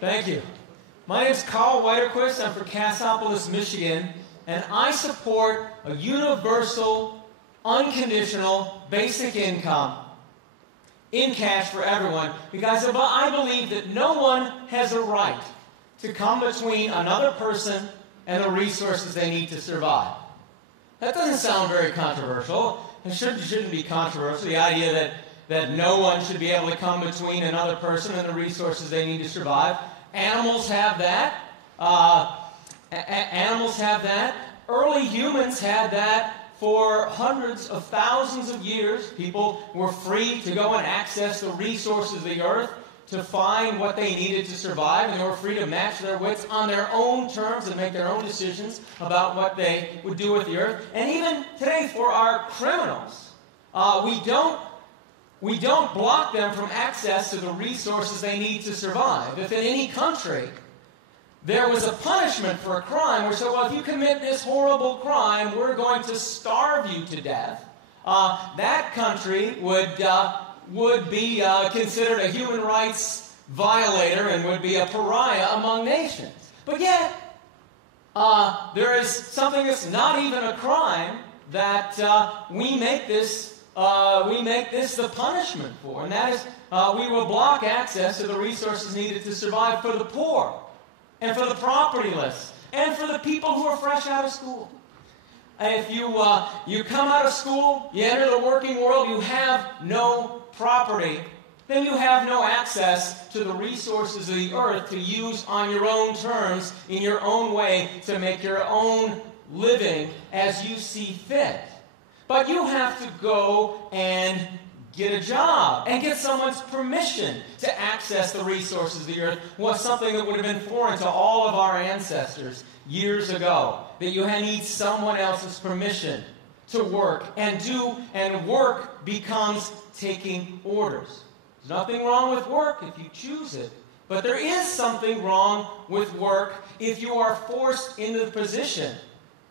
Thank you. My name is Karl Widerquist. I'm from Cassopolis, Michigan, and I support a universal, unconditional, basic income in cash for everyone because I believe that no one has a right to come between another person and the resources they need to survive. That doesn't sound very controversial. It shouldn't be controversial, the idea that no one should be able to come between another person and the resources they need to survive. Animals have that. Animals have that. Early humans had that for hundreds of thousands of years. People were free to go and access the resources of the earth to find what they needed to survive, and they were free to match their wits on their own terms and make their own decisions about what they would do with the earth. And even today, for our criminals, we don't block them from access to the resources they need to survive. If in any country there was a punishment for a crime, we said, well, if you commit this horrible crime, we're going to starve you to death. That country would be considered a human rights violator and would be a pariah among nations. But yet, there is something that's not even a crime that we make this the punishment for, and that is we will block access to the resources needed to survive for the poor, and for the propertyless, and for the people who are fresh out of school. If you come out of school, you enter the working world, you have no property, then you have no access to the resources of the earth to use on your own terms, in your own way, to make your own living as you see fit. But you have to go and get a job and get someone's permission to access the resources of the earth. Was something that would have been foreign to all of our ancestors years ago, that you need someone else's permission to work and work becomes taking orders. There's nothing wrong with work if you choose it, but there is something wrong with work if you are forced into the position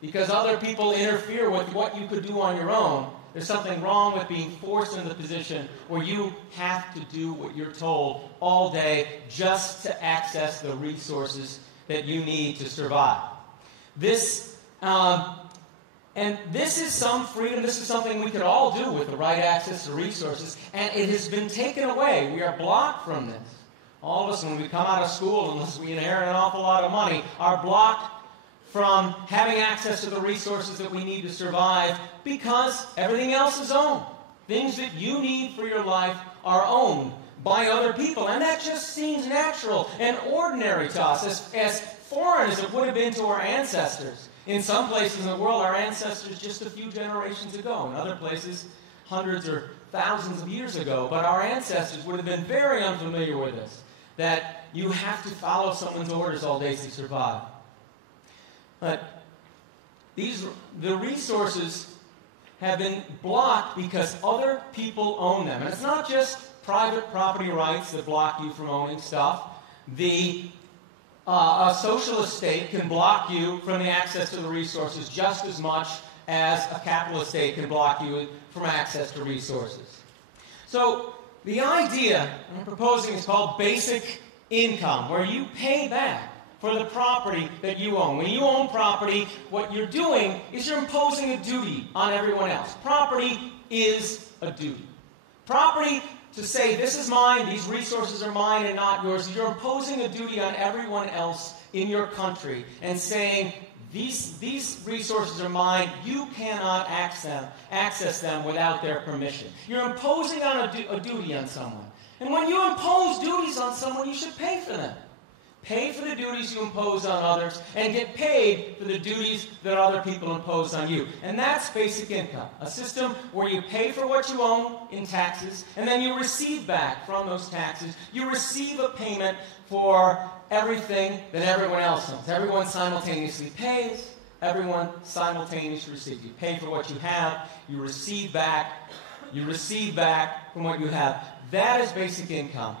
because other people interfere with what you could do on your own. There's something wrong with being forced into the position where you have to do what you're told all day just to access the resources that you need to survive. This is some freedom. This is something we could all do with the right access to resources, and it has been taken away. We are blocked from this. All of us, when we come out of school, unless we inherit an awful lot of money, are blocked from having access to the resources that we need to survive because everything else is owned. Things that you need for your life are owned by other people, and that just seems natural and ordinary to us, as foreign as it would have been to our ancestors. In some places in the world, our ancestors just a few generations ago. In other places, hundreds or thousands of years ago. But our ancestors would have been very unfamiliar with this, that you have to follow someone's orders all day to survive. But the resources have been blocked because other people own them. And it's not just private property rights that block you from owning stuff. A socialist state can block you from the access to the resources just as much as a capitalist state can block you from access to resources. So the idea I'm proposing is called basic income, where you pay back for the property that you own. When you own property, what you're doing is you're imposing a duty on everyone else. Property is a duty. Property, to say, this is mine, these resources are mine and not yours, you're imposing a duty on everyone else in your country and saying, these resources are mine, you cannot access them without their permission. You're imposing on a duty on someone. And when you impose duties on someone, you should pay for them. Pay for the duties you impose on others and get paid for the duties that other people impose on you. And that's basic income, a system where you pay for what you own in taxes and then you receive back from those taxes. You receive a payment for everything that everyone else owns. Everyone simultaneously pays, everyone simultaneously receives. You pay for what you have, you receive back from what you have. That is basic income.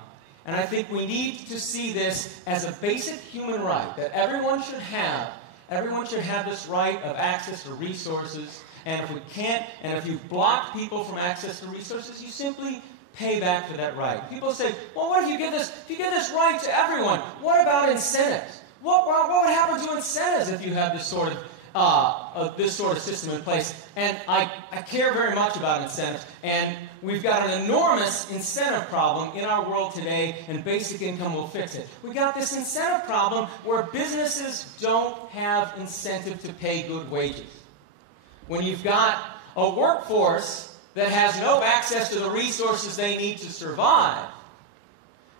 And I think we need to see this as a basic human right that everyone should have. Everyone should have this right of access to resources. And if we can't, and if you've blocked people from access to resources, you simply pay back for that right. People say, well, what if you give this right to everyone? What about incentives? What would happen to incentives if you have this sort of system in place? And I care very much about incentives. And we've got an enormous incentive problem in our world today, and basic income will fix it. We've got this incentive problem where businesses don't have incentive to pay good wages. When you've got a workforce that has no access to the resources they need to survive,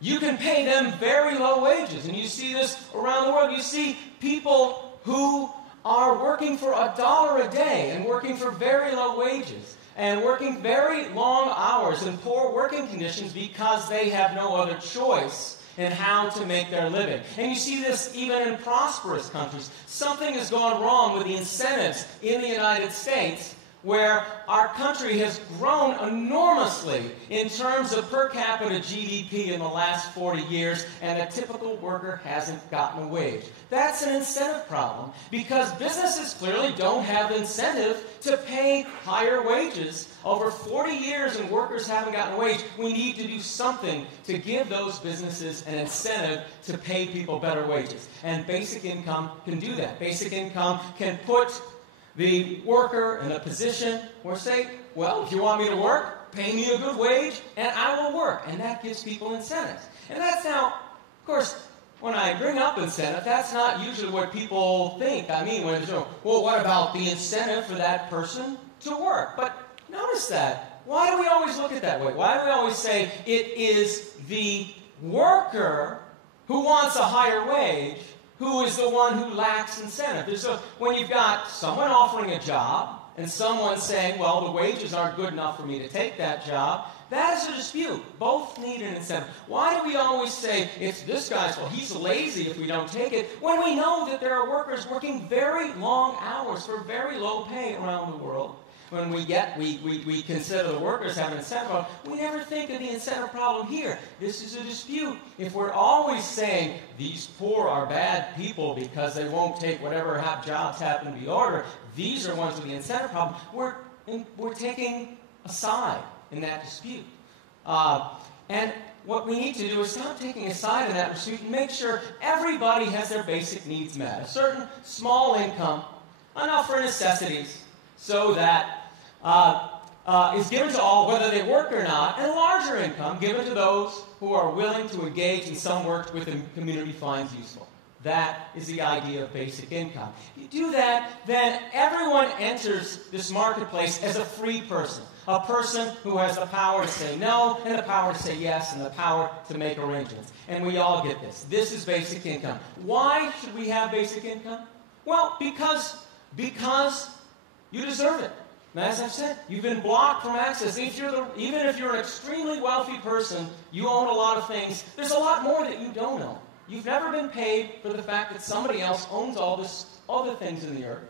you can pay them very low wages. And you see this around the world. You see people who are working for $1 a day and working for very low wages and working very long hours in poor working conditions because they have no other choice in how to make their living. And you see this even in prosperous countries. Something has gone wrong with the incentives in the United States, where our country has grown enormously in terms of per capita GDP in the last 40 years, and a typical worker hasn't gotten a wage. That's an incentive problem, because businesses clearly don't have incentive to pay higher wages. Over 40 years and workers haven't gotten a wage. We need to do something to give those businesses an incentive to pay people better wages. And basic income can do that. Basic income can put the worker in a position where, say, well, if you want me to work, pay me a good wage, and I will work. And that gives people incentives. And that's now, of course, when I bring up incentive, that's not usually what people think. I mean, when they say, well, what about the incentive for that person to work? But notice that. Why do we always look at it that way? Why do we always say it is the worker who wants a higher wage who is the one who lacks incentive? So when you've got someone offering a job and someone saying, well, the wages aren't good enough for me to take that job, that is a dispute. Both need an incentive. Why do we always say it's this guy's fault, he's lazy if we don't take it, when we know that there are workers working very long hours for very low pay around the world? When we consider the workers have an incentive problem, we never think of the incentive problem here. This is a dispute. If we're always saying these poor are bad people because they won't take whatever jobs happen to be ordered, these are ones with the incentive problem, we're taking a side in that dispute. And what we need to do is stop taking a side in that dispute and make sure everybody has their basic needs met. A certain small income, enough for necessities, so that is given to all, whether they work or not, and larger income given to those who are willing to engage in some work which the community finds useful. That is the idea of basic income. If you do that, then everyone enters this marketplace as a free person. A person who has the power to say no, and the power to say yes, and the power to make arrangements. And we all get this. This is basic income. Why should we have basic income? Well, because you deserve it. And as I've said, you've been blocked from access. Even if you're an extremely wealthy person, you own a lot of things. There's a lot more that you don't own. You've never been paid for the fact that somebody else owns all this other things in the earth.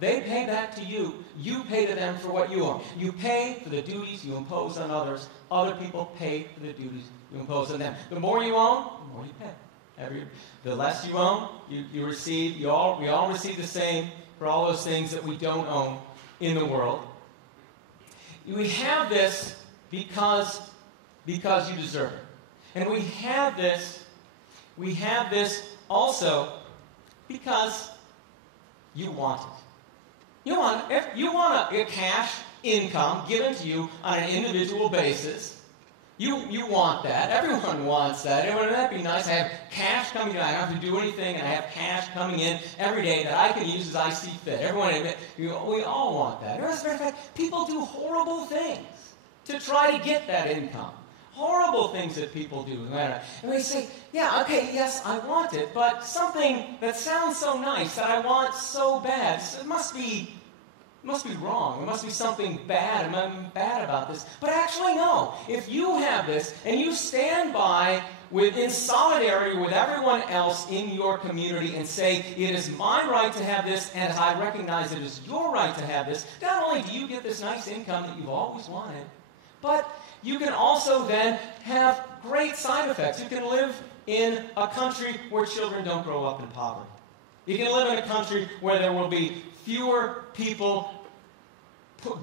They pay back to you. You pay to them for what you own. You pay for the duties you impose on others. Other people pay for the duties you impose on them. The more you own, the more you pay. The less you own, you receive. We all receive the same for all those things that we don't own in the world. We have this because you deserve it. And we have this also because you want it. You want a cash income given to you on an individual basis. You want that. Everyone wants that. Wouldn't that be nice? I have cash coming in. I don't have to do anything, and I have cash coming in every day that I can use as I see fit. We all want that. As a matter of fact, people do horrible things to try to get that income. Horrible things that people do. And we say, yeah, okay, yes, I want it, but something that sounds so nice that I want so bad, it must be wrong. There must be something bad about this. But actually, no. If you have this and you stand by in solidarity with everyone else in your community and say, it is my right to have this, and I recognize it is your right to have this, not only do you get this nice income that you've always wanted, but you can also then have great side effects. You can live in a country where children don't grow up in poverty. You can live in a country where there will be fewer people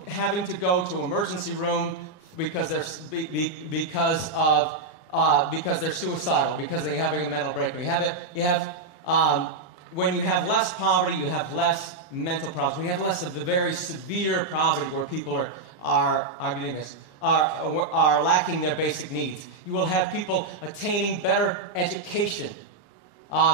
having to go to emergency room because they're suicidal, because they're having a mental breakdown. When you have less poverty, you have less mental problems. When you have less of the very severe poverty where people are lacking their basic needs, you will have people attaining better education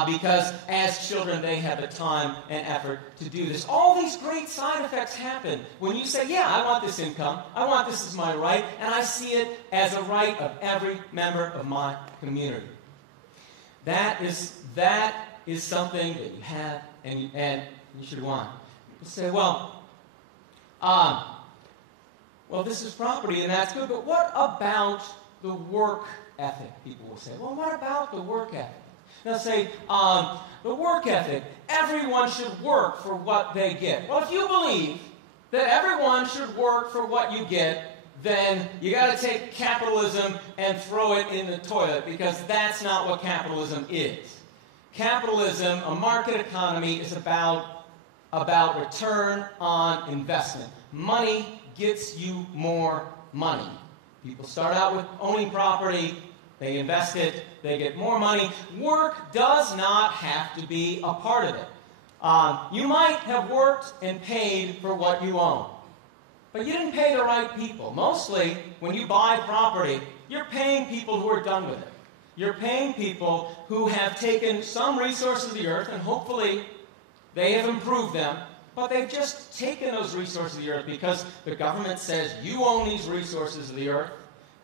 because as children they have the time and effort to do this. All these great side effects happen when you say, yeah, I want this income, I want this as my right, and I see it as a right of every member of my community. That is something that you have and you should want. You say, well, this is property and that's good, but what about the work ethic? People will say, well, what about the work ethic? They'll say, the work ethic, everyone should work for what they get. Well, if you believe that everyone should work for what you get, then you got to take capitalism and throw it in the toilet, because that's not what capitalism is. Capitalism, a market economy, is about return on investment. Money gets you more money. People start out with owning property, they invest it, they get more money. Work does not have to be a part of it. You might have worked and paid for what you own, but you didn't pay the right people. Mostly, when you buy property, you're paying people who are done with it. You're paying people who have taken some resources of the earth, and hopefully they have improved them, but they've just taken those resources of the earth because the government says you own these resources of the earth,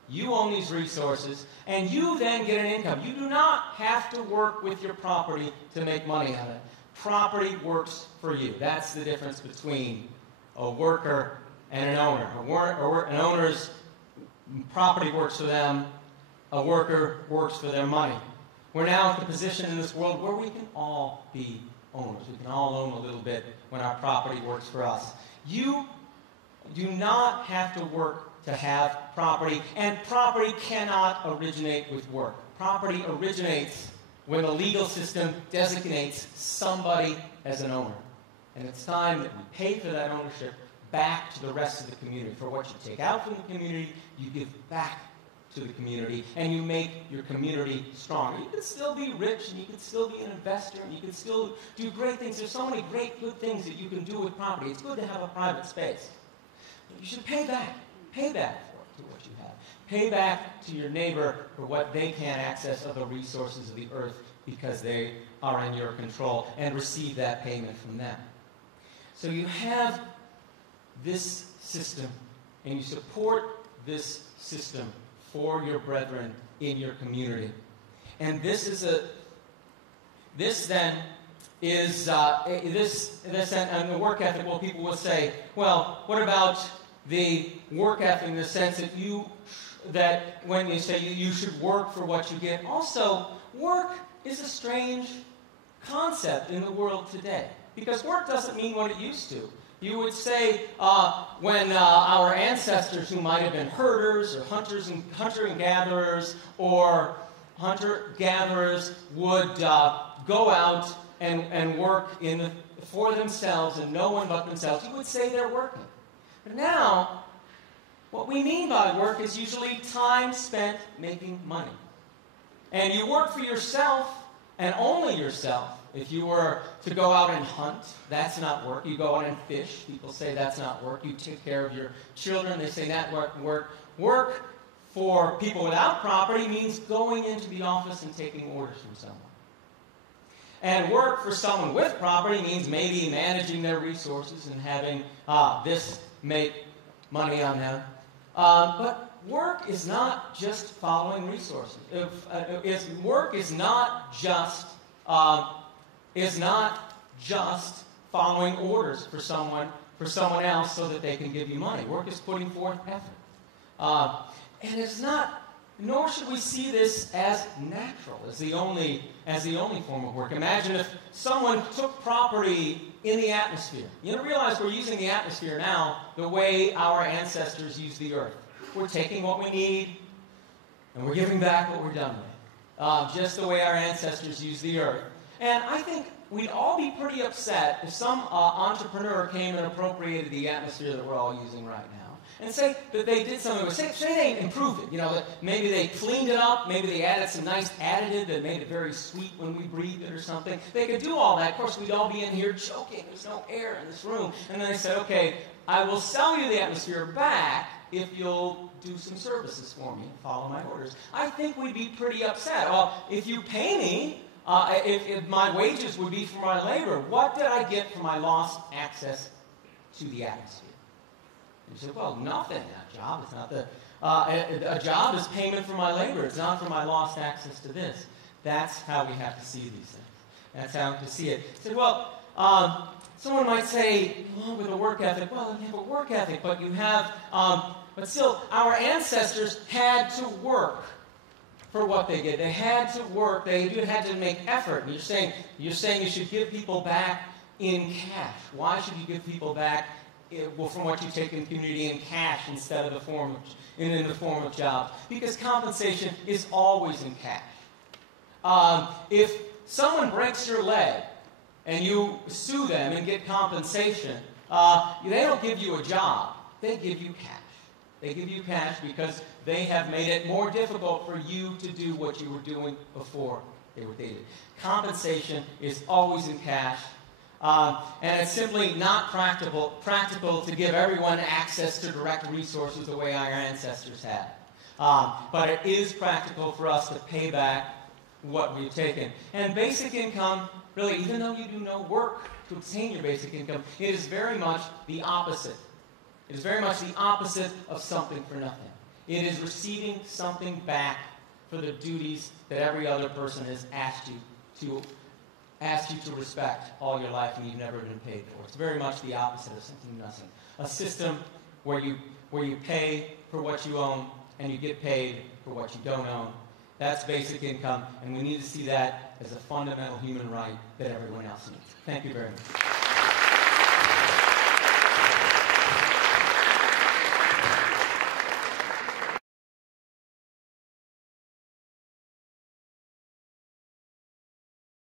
you own these resources, and you then get an income. You do not have to work with your property to make money on it. Property works for you. That's the difference between a worker and an owner. An owner's property works for them. A worker works for their money. We're now at the position in this world where we can all be owners. We can all own a little bit when our property works for us. You do not have to work to have property, and property cannot originate with work. Property originates when the legal system designates somebody as an owner. And it's time that we pay for that ownership back to the rest of the community. For what you take out from the community, you give back to the community, and you make your community stronger. You can still be rich, and you can still be an investor, and you can still do great things. There's so many great, good things that you can do with property. It's good to have a private space. But you should pay back. Pay back to what you have. Pay back to your neighbor for what they can't access of the resources of the earth because they are in your control, and receive that payment from them. So you have this system, and you support this system for your brethren in your community. And this then is and the work ethic. Well, people will say, well, what about the work ethic in the sense that when you say you should work for what you get? Also, work is a strange concept in the world today, because work doesn't mean what it used to. You would say when our ancestors, who might have been herders or hunter and gatherers, or hunter-gatherers would go out and work for themselves and no one but themselves, you would say they're working. But now, what we mean by work is usually time spent making money. And you work for yourself and only yourself. If you were to go out and hunt, that's not work. You go out and fish, people say that's not work. You take care of your children, they say that work. Work for people without property means going into the office and taking orders from someone. And work for someone with property means maybe managing their resources and having this make money on them. But work is not just following resources. Work is not just following orders for someone else so that they can give you money. Work is putting forth effort. And it's not, nor should we see this as natural, as the only form of work. Imagine if someone took property in the atmosphere. You realize we're using the atmosphere now the way our ancestors used the earth. We're taking what we need, and we're giving back what we're done with. Just the way our ancestors used the earth. And I think we'd all be pretty upset if some entrepreneur came and appropriated the atmosphere that we're all using right now. And say that they did something, say they improved it. That maybe they cleaned it up, maybe they added some nice additive that made it very sweet when we breathed it or something. They could do all that. Of course, we'd all be in here choking. There's no air in this room. And then they said, okay, I will sell you the atmosphere back if you'll do some services for me and follow my orders. I think we'd be pretty upset. Well, if you pay me, if my wages would be for my labor, what did I get for my lost access to the atmosphere? You say, well, nothing. A job is not a job is payment for my labor. It's not for my lost access to this. That's how we have to see these things. That's how to see it. You say, well, someone might say, well, with a work ethic, well, you have a work ethic, but you have, but still, our ancestors had to work for what they did. They had to work. They had to make effort. And you're saying you should give people back in cash. Why should you give people back from what you take in the community in cash instead of in the form of jobs? Because compensation is always in cash. If someone breaks your leg and you sue them and get compensation, they don't give you a job. They give you cash. They give you cash because they have made it more difficult for you to do what you were doing before they were dated. Compensation is always in cash. And it's simply not practical to give everyone access to direct resources the way our ancestors had. But it is practical for us to pay back what we've taken. And basic income, really, even though you do no work to obtain your basic income, it is very much the opposite. It is very much the opposite of something for nothing. It is receiving something back for the duties that every other person has asked you to respect all your life and you've never been paid for. It's very much the opposite of something nothing. A system where you pay for what you own and you get paid for what you don't own. That's basic income, and we need to see that as a fundamental human right that everyone else needs. Thank you very much.